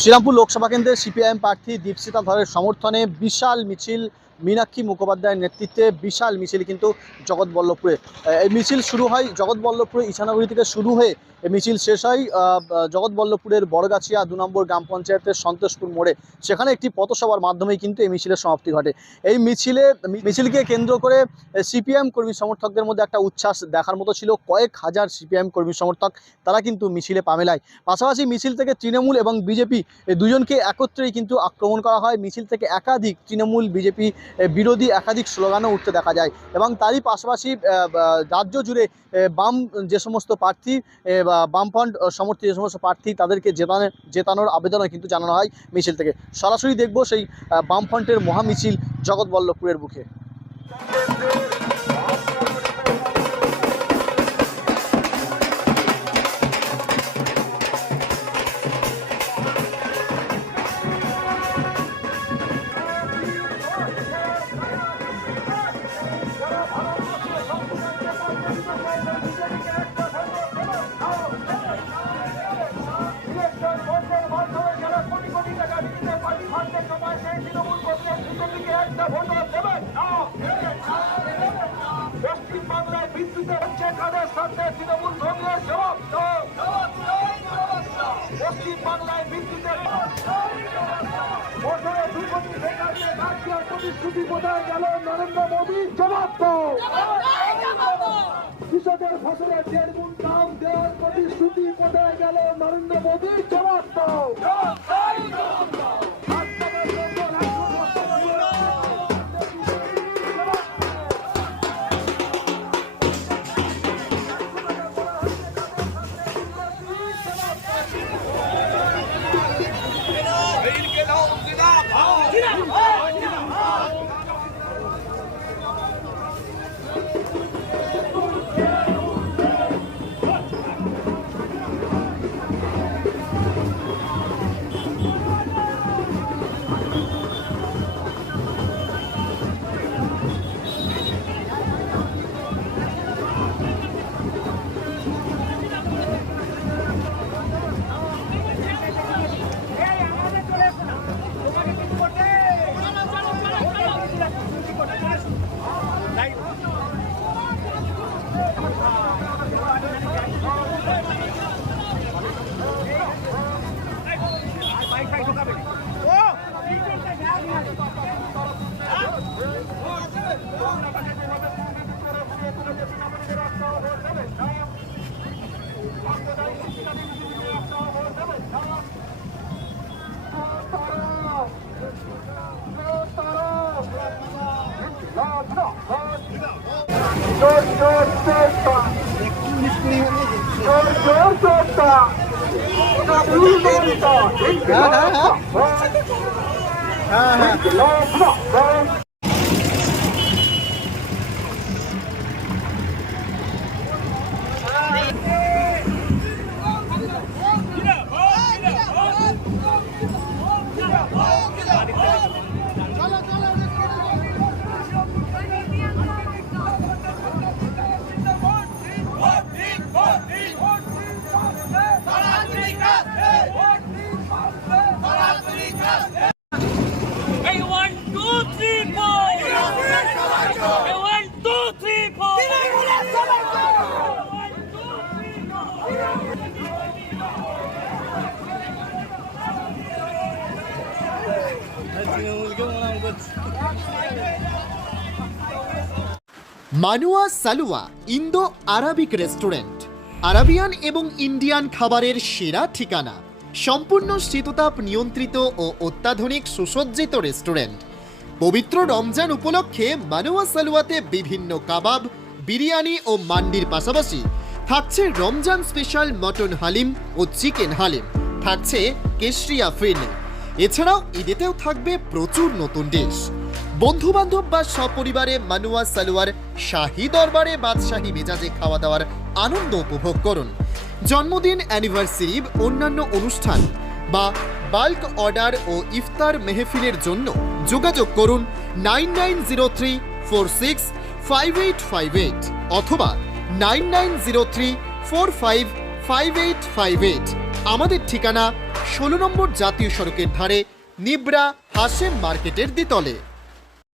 শ্রীরামপুর লোকসভা কেন্দ্রের সিপিআইএম প্রার্থী দীপশিতা ধরের সমর্থনে বিশাল মিছিল মীনাক্ষী মুখোপাধ্যায়ের নেতৃত্বে বিশাল মিছিল কিন্তু জগৎবল্লভপুরে। এই মিছিল শুরু হয় জগৎবল্লভপুরে ঈশানগরী থেকে শুরু হয়ে এই মিছিল শেষ হয় জগৎবল্লভপুরের বড়গাছিয়া 2 নম্বর গ্রাম পঞ্চায়েতের সন্তোষপুর মোড়ে। সেখানে একটি পথসভার মাধ্যমেই কিন্তু এই মিছিলের সমাপ্তি ঘটে। এই মিছিলকে কেন্দ্র করে সিপিএম কর্মী সমর্থকদের মধ্যে একটা উচ্ছ্বাস দেখার মতো ছিল। কয়েক হাজার সিপিএম কর্মী সমর্থক তারা কিন্তু মিছিলে পা মেলায়। পাশাপাশি মিছিল থেকে তৃণমূল এবং বিজেপি দুজনকে একত্রেই কিন্তু আক্রমণ করা হয়। মিছিল থেকে একাধিক তৃণমূল বিজেপি বিরোধী একাধিক স্লোগানও উঠতে দেখা যায় এবং তারই পাশাপাশি রাজ্য জুড়ে বাম যে সমস্ত প্রার্থী বা বামফ্রন্ট সমর্থিত যে সমস্ত প্রার্থী তাদেরকে জেতানোর আবেদনও কিন্তু জানানো হয় মিছিল থেকে। সরাসরি দেখব সেই বামফ্রন্টের মহামিছিল জগৎবল্লভপুরের বুকে। নরেন্দ্র মোদী জবাব দাও। কৃষকের ফসলের 1.5 গুণ দাম দেওয়ার প্রতিশ্রুতি কোথায় গেল? নরেন্দ্র মোদী জবাব দাও। মানুয়া সালুয়া ইন্দো আরাবিক রেস্টুরেন্ট, আরাবিয়ান এবং ইন্ডিয়ান খাবারের সেরা ঠিকানা। সম্পূর্ণ শীততাপ নিয়ন্ত্রিত ও অত্যাধুনিক সুসজ্জিত রেস্টুরেন্ট। পবিত্র রমজান উপলক্ষে মানুয়া সালুয়াতে বিভিন্ন কাবাব, বিরিয়ানি ও মান্ডির পাশাপাশি থাকছে রমজান স্পেশাল মটন হালিম ও চিকেন হালিম, থাকছে কেশরিয়া ফিরনি। এছাড়াও ঈদেতেও থাকবে প্রচুর নতুন ডিশ। বন্ধু বান্ধব বা সপরিবারে মানুয়া সালোয়ার শাহী দরবারে বাদশাহী মেজাজে খাওয়া দাওয়ার আনন্দ উপভোগ করুন। জন্মদিন, অ্যানিভার্সারি, অন্যান্য অনুষ্ঠান বা বাল্ক অর্ডার ও ইফতার মেহফিলের জন্য যোগাযোগ করুন 9903465858 অথবা 9903455858। আমাদের ঠিকানা 16 নম্বর জাতীয় সড়কের ধারে, নিবরা হাশেম মার্কেটের দ্বিতলে।